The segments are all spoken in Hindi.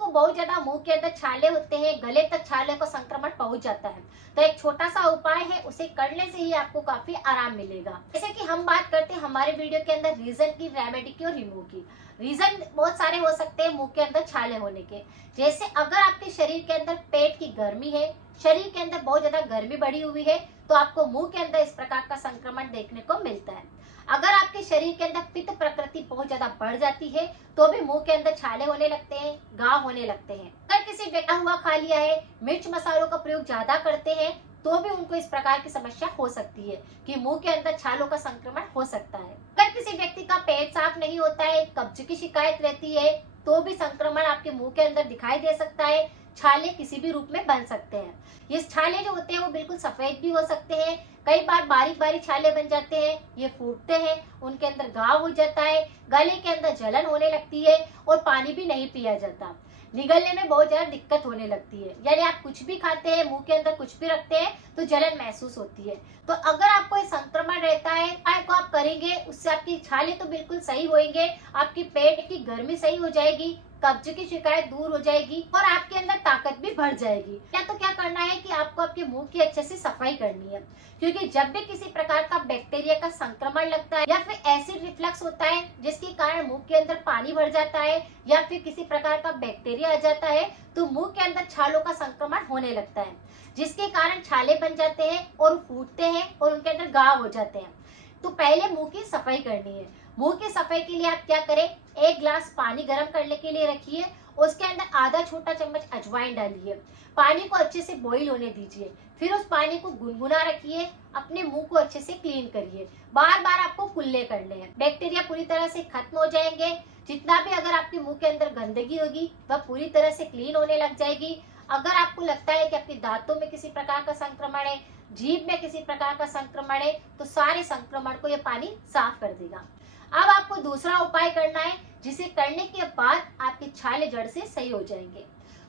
को बहुत ज्यादा मुंह के अंदर छाले होते हैं, गले तक छाले का संक्रमण पहुंच जाता है, तो एक छोटा सा उपाय है, उसे करने से ही आपको काफी आराम मिलेगा। जैसे कि हम बात करते हैं हमारे वीडियो के अंदर रीजन की, रेमेडी की और रिमूव की। रीजन बहुत सारे हो सकते हैं मुंह के अंदर छाले होने के। जैसे अगर आपके शरीर के अंदर पेट की गर्मी है, शरीर के अंदर बहुत ज्यादा गर्मी बढ़ी हुई है, तो आपको मुंह के अंदर इस प्रकार का संक्रमण देखने को मिलता है। अगर आपके शरीर के अंदर पित्त प्रकृति बहुत ज्यादा बढ़ जाती है, तो भी मुंह के अंदर छाले होने लगते हैं, घाव होने लगते हैं। अगर किसी व्यक्ति हुआ खा लिया है, मिर्च मसालों का प्रयोग ज्यादा करते हैं, तो भी उनको इस प्रकार की समस्या हो सकती है कि मुंह के अंदर छालों का संक्रमण हो सकता है। अगर किसी व्यक्ति का पेट साफ नहीं होता है, कब्ज की शिकायत रहती है, तो भी संक्रमण आपके मुंह के अंदर दिखाई दे सकता है। छाले किसी भी रूप में बन सकते हैं। ये छाले जो होते हैं वो बिल्कुल सफेद भी हो सकते हैं, कई बार बारीक बारीक छाले बन जाते हैं, ये फूटते हैं, उनके अंदर घाव हो जाता है, गले के अंदर जलन होने लगती है और पानी भी नहीं पिया जाता, निगलने में बहुत ज्यादा दिक्कत होने लगती है। यानी आप कुछ भी खाते हैं, मुंह के अंदर कुछ भी रखते हैं, तो जलन महसूस होती है। तो अगर आपको ये संक्रमण रहता है, को आप करेंगे, उससे आपकी छाले तो बिल्कुल सही होंगे, आपकी पेट की गर्मी सही हो जाएगी, कब्ज की शिकायत दूर हो जाएगी और आपके अंदर ताकत भी बढ़ जाएगी। या तो क्या करना है कि आपको आपके मुंह की अच्छे से सफाई करनी है, क्योंकि जब भी किसी प्रकार का बैक्टीरिया का संक्रमण लगता है या फिर एसिड रिफ्लक्स होता है, जिसके कारण मुंह के अंदर पानी भर जाता है या फिर किसी प्रकार का बैक्टीरिया आ जाता है, तो मुंह के अंदर छालों का संक्रमण होने लगता है, जिसके कारण छाले बन जाते हैं और फूटते हैं और उनके अंदर घाव हो जाते हैं। तो पहले मुंह की सफाई करनी है। मुंह की सफाई के लिए आप क्या करें, एक ग्लास पानी गर्म करने के लिए रखिए, उसके अंदर आधा छोटा चम्मच अजवाइन डालिए, पानी को अच्छे से बॉईल होने दीजिए, फिर उस पानी को गुनगुना रखिए, अपने मुंह को अच्छे से क्लीन करिए, बार बार आपको कुल्ले करने हैं। बैक्टीरिया पूरी तरह से खत्म हो जाएंगे, जितना भी अगर आपके मुंह के अंदर गंदगी होगी वह पूरी तरह से क्लीन होने लग जाएगी। अगर आपको लगता है कि आपके दांतों में किसी प्रकार का संक्रमण है, जीभ में किसी प्रकार का संक्रमण है, तो सारे संक्रमण को यह पानी साफ कर देगा। अब आपको दूसरा उपाय करना है, जिसे करने के बाद आपके छाले जड़ से सही हो जाएंगे।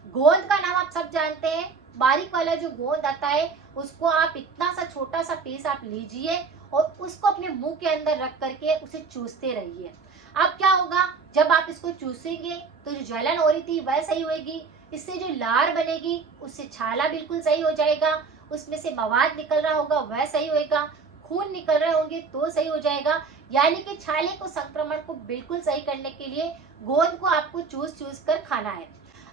गोंद का नाम आप सब जानते हैं, बारीक वाला जो गोंद आता है, उसको आप इतना सा छोटा सा पीस आप लीजिए और उसको अपने मुंह के अंदर रख करके उसे चूसते रहिए। अब क्या होगा, जब आप इसको चूसेंगे तो जो जलन हो रही थी वह सही होगी, इससे जो लार बनेगी उससे छाला बिल्कुल सही हो जाएगा, उसमें से मवाद निकल रहा होगा वह सही होएगा, खून निकल रहे होंगे तो सही हो जाएगा। यानी कि छाले को, संक्रमण को बिल्कुल सही करने के लिए गोंद को आपको चूस चूस कर खाना है।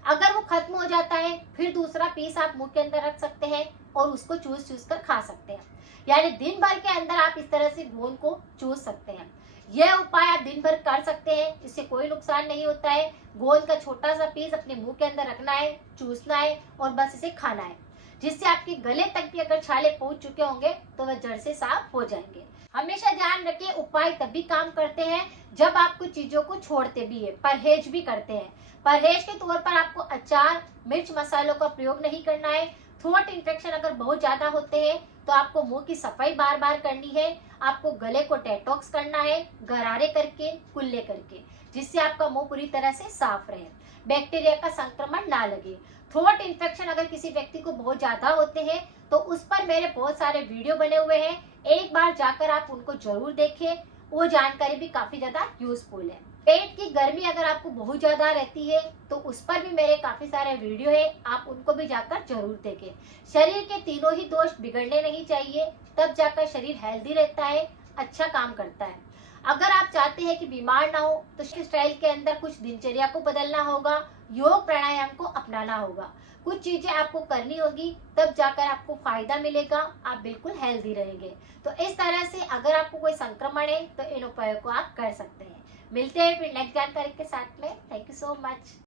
अगर वो खत्म हो जाता है, फिर दूसरा पीस आप मुंह के अंदर रख सकते हैं और उसको चूस चूस कर खा सकते हैं। यानी दिन भर के अंदर आप इस तरह से गोंद को चूस सकते हैं। यह उपाय आप दिन भर कर सकते हैं, इससे कोई नुकसान नहीं होता है। गोंद का छोटा सा पीस अपने मुंह के अंदर रखना है, चूसना है और बस इसे खाना है, जिससे आपके गले तक भी अगर छाले पहुंच चुके होंगे तो वह जड़ से साफ हो जाएंगे। हमेशा ध्यान रखिए, उपाय तभी काम करते हैं जब आप कुछ चीजों को छोड़ते भी है, परहेज भी करते हैं। परहेज के तौर पर आपको अचार, मिर्च मसालों का प्रयोग नहीं करना है। थ्रोट इन्फेक्शन अगर बहुत ज्यादा होते हैं तो आपको मुंह की सफाई बार बार करनी है, आपको गले को डेटॉक्स करना है, गरारे करके, कुल्ले करके, जिससे आपका मुंह पूरी तरह से साफ रहे, बैक्टीरिया का संक्रमण ना लगे। थ्रोट इन्फेक्शन अगर किसी व्यक्ति को बहुत ज्यादा होते हैं तो उस पर मेरे बहुत सारे वीडियो बने हुए हैं, एक बार जाकर आप उनको जरूर देखें, वो जानकारी भी काफी ज्यादा यूजफुल है। पेट की गर्मी अगर आपको बहुत ज्यादा रहती है तो उस पर भी मेरे काफी सारे वीडियो है, आप उनको भी जाकर जरूर देखें। शरीर के तीनों ही दोष बिगड़ने नहीं चाहिए, तब जाकर शरीर हेल्दी रहता है, अच्छा काम करता है। अगर आप चाहते हैं कि बीमार ना हो तो स्टाइल के अंदर कुछ दिनचर्या को बदलना होगा, योग प्राणायाम को अपनाना होगा, कुछ चीजें आपको करनी होगी, तब जाकर आपको फायदा मिलेगा, आप बिल्कुल हेल्दी रहेंगे। तो इस तरह से अगर आपको कोई संक्रमण है तो इन उपायों को आप कर सकते हैं। मिलते हैं फिर नेक्स्ट जानकारी के साथ में। Thank you so much.